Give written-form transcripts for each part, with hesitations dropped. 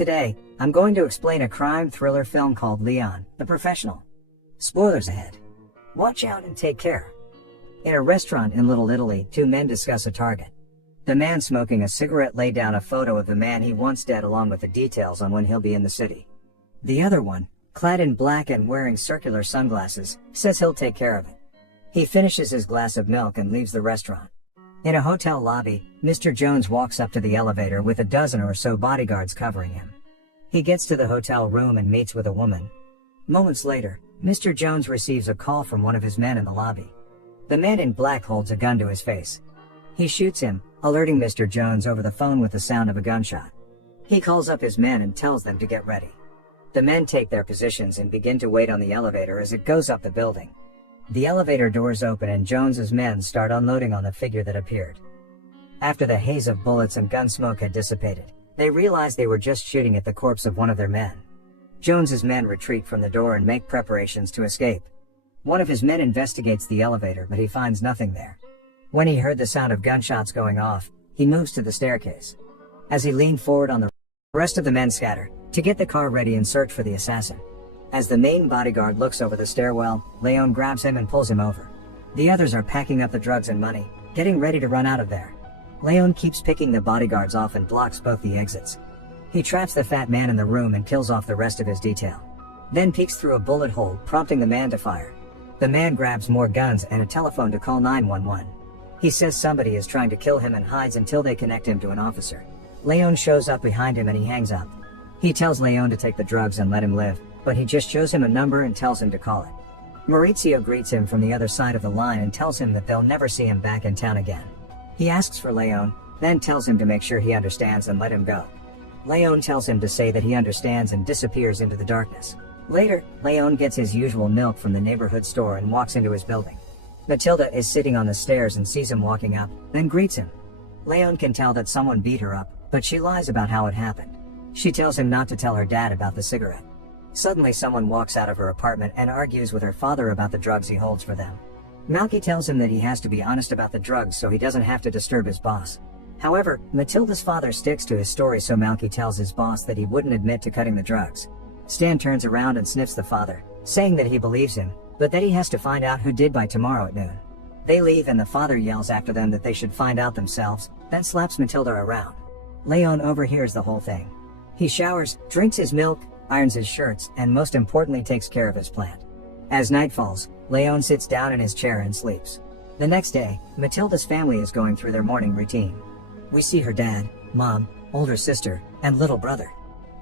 Today, I'm going to explain a crime thriller film called Leon, the Professional. Spoilers ahead. Watch out and take care. In a restaurant in Little Italy, two men discuss a target. The man smoking a cigarette laid down a photo of the man he wants dead along with the details on when he'll be in the city. The other one, clad in black and wearing circular sunglasses, says he'll take care of it. He finishes his glass of milk and leaves the restaurant. In a hotel lobby, Mr. Jones walks up to the elevator with a dozen or so bodyguards covering him. He gets to the hotel room and meets with a woman. Moments later, Mr. Jones receives a call from one of his men in the lobby. The man in black holds a gun to his face. He shoots him, alerting Mr. Jones over the phone with the sound of a gunshot. He calls up his men and tells them to get ready. The men take their positions and begin to wait on the elevator as it goes up the building. The elevator doors open and Jones's men start unloading on the figure that appeared. After the haze of bullets and gun smoke had dissipated, they realized they were just shooting at the corpse of one of their men. Jones's men retreat from the door and make preparations to escape. One of his men investigates the elevator, but he finds nothing there. When he heard the sound of gunshots going off, he moves to the staircase. As he leaned forward on the rest of the men scatter to get the car ready and search for the assassin. As the main bodyguard looks over the stairwell, Leon grabs him and pulls him over. The others are packing up the drugs and money, getting ready to run out of there. Leon keeps picking the bodyguards off and blocks both the exits. He traps the fat man in the room and kills off the rest of his detail. Then peeks through a bullet hole, prompting the man to fire. The man grabs more guns and a telephone to call 911. He says somebody is trying to kill him and hides until they connect him to an officer. Leon shows up behind him and he hangs up. He tells Leon to take the drugs and let him live, but he just shows him a number and tells him to call it. Maurizio greets him from the other side of the line and tells him that they'll never see him back in town again. He asks for Leon, then tells him to make sure he understands and let him go. Leon tells him to say that he understands and disappears into the darkness. Later, Leon gets his usual milk from the neighborhood store and walks into his building. Matilda is sitting on the stairs and sees him walking up, then greets him. Leon can tell that someone beat her up, but she lies about how it happened. She tells him not to tell her dad about the cigarette. Suddenly someone walks out of her apartment and argues with her father about the drugs he holds for them. Malky tells him that he has to be honest about the drugs so he doesn't have to disturb his boss. However, Matilda's father sticks to his story, so Malky tells his boss that he wouldn't admit to cutting the drugs. Stan turns around and sniffs the father, saying that he believes him, but that he has to find out who did by tomorrow at noon. They leave and the father yells after them that they should find out themselves, then slaps Matilda around. Leon overhears the whole thing. He showers, drinks his milk, irons his shirts, and most importantly takes care of his plant. As night falls, Leon sits down in his chair and sleeps. The next day, Matilda's family is going through their morning routine. We see her dad, mom, older sister, and little brother.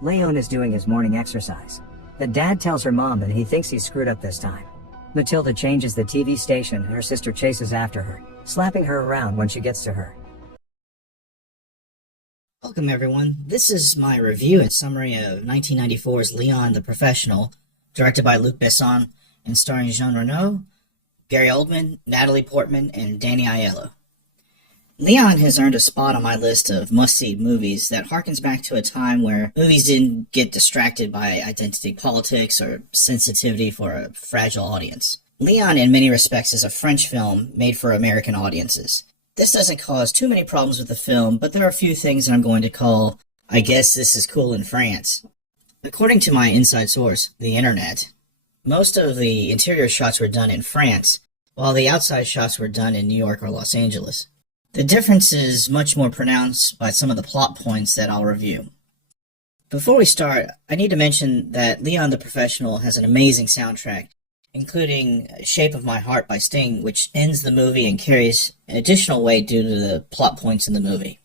Leon is doing his morning exercise. The dad tells her mom that he thinks he's screwed up this time. Matilda changes the TV station and her sister chases after her, slapping her around when she gets to her. Welcome everyone, this is my review and summary of 1994's Leon the Professional, directed by Luc Besson and starring Jean Reno, Gary Oldman, Natalie Portman, and Danny Aiello. Leon has earned a spot on my list of must-see movies that harkens back to a time where movies didn't get distracted by identity politics or sensitivity for a fragile audience. Leon in many respects is a French film made for American audiences. This doesn't cause too many problems with the film, but there are a few things that I'm going to call, I guess this is cool in France. According to my inside source, the internet, most of the interior shots were done in France, while the outside shots were done in New York or Los Angeles. The difference is much more pronounced by some of the plot points that I'll review. Before we start, I need to mention that Leon the Professional has an amazing soundtrack, including Shape of My Heart by Sting, which ends the movie and carries additional weight due to the plot points in the movie.